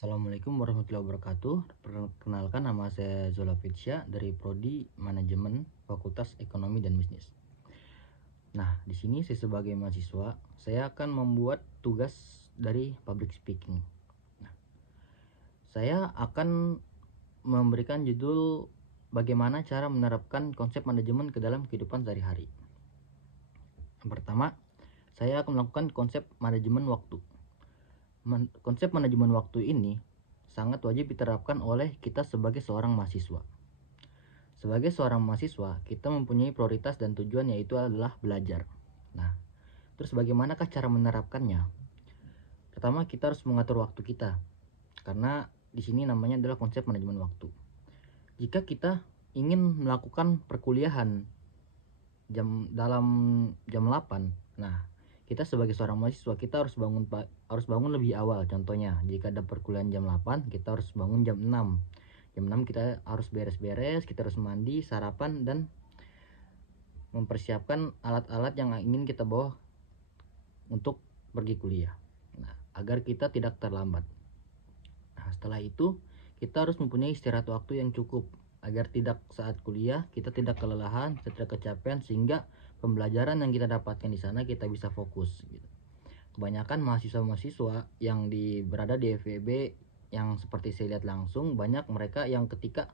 Assalamualaikum warahmatullahi wabarakatuh. Perkenalkan, nama saya Zola Fitsya dari Prodi Manajemen Fakultas Ekonomi dan Bisnis. Nah, di sini saya sebagai mahasiswa, saya akan membuat tugas dari public speaking. Nah, saya akan memberikan judul bagaimana cara menerapkan konsep manajemen ke dalam kehidupan sehari-hari. Yang pertama, saya akan melakukan konsep manajemen waktu. Konsep manajemen waktu ini sangat wajib diterapkan oleh kita sebagai seorang mahasiswa. Sebagai seorang mahasiswa, kita mempunyai prioritas dan tujuan, yaitu adalah belajar. Nah, terus bagaimanakah cara menerapkannya? Pertama, kita harus mengatur waktu kita, karena di sini namanya adalah konsep manajemen waktu. Jika kita ingin melakukan perkuliahan dalam jam 8, nah, kita sebagai seorang mahasiswa, kita harus bangun lebih awal. Contohnya, jika ada perkuliahan jam 8, kita harus bangun jam 6. Jam 6 kita harus beres-beres, kita harus mandi, sarapan, dan mempersiapkan alat-alat yang ingin kita bawa untuk pergi kuliah. Nah, agar kita tidak terlambat. Nah, setelah itu kita harus mempunyai istirahat waktu yang cukup, agar tidak saat kuliah kita tidak kelelahan, tidak kecapean, sehingga pembelajaran yang kita dapatkan di sana kita bisa fokus gitu. Kebanyakan mahasiswa-mahasiswa yang berada di FEB yang seperti saya lihat langsung, banyak mereka yang ketika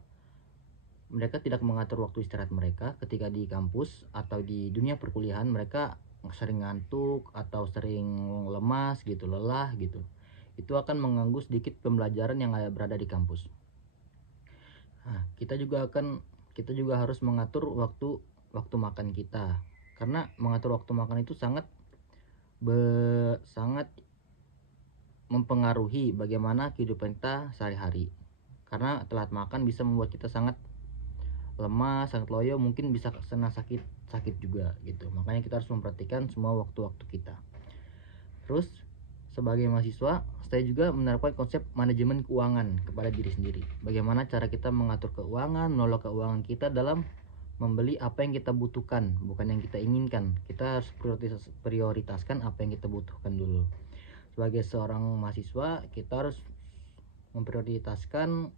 mereka tidak mengatur waktu istirahat mereka ketika di kampus atau di dunia perkuliahan, mereka sering ngantuk atau sering lemas gitu, lelah gitu. Itu akan mengganggu sedikit pembelajaran yang berada di kampus. Nah, kita juga harus mengatur waktu makan kita, karena mengatur waktu makan itu sangat mempengaruhi bagaimana kehidupan kita sehari-hari. Karena telat makan bisa membuat kita sangat lemas, sangat loyo, mungkin bisa kena sakit juga gitu. Makanya kita harus memperhatikan semua waktu-waktu kita. Terus sebagai mahasiswa, saya juga menerapkan konsep manajemen keuangan kepada diri sendiri. Bagaimana cara kita mengatur keuangan, mengelola keuangan kita dalam membeli apa yang kita butuhkan, bukan yang kita inginkan. Kita harus prioritaskan apa yang kita butuhkan dulu. Sebagai seorang mahasiswa, kita harus memprioritaskan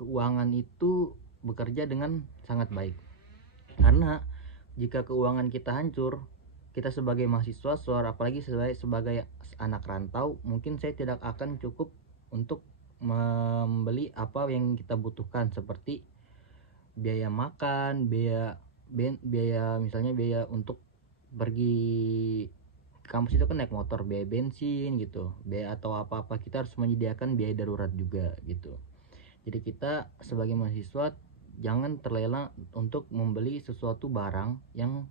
keuangan itu bekerja dengan sangat baik. Karena jika keuangan kita hancur, kita sebagai mahasiswa, apalagi sebagai anak rantau, mungkin saya tidak akan cukup untuk membeli apa yang kita butuhkan, seperti biaya makan, misalnya biaya untuk pergi kampus itu kan naik motor, biaya bensin gitu, biaya atau apa-apa, kita harus menyediakan biaya darurat juga gitu. Jadi kita sebagai mahasiswa jangan terlena untuk membeli sesuatu barang yang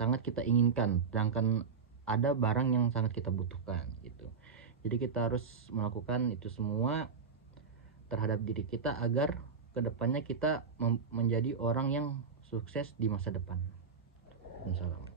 sangat kita inginkan, sedangkan ada barang yang sangat kita butuhkan gitu. Jadi kita harus melakukan itu semua terhadap diri kita agar kedepannya kita menjadi orang yang sukses di masa depan. Salam.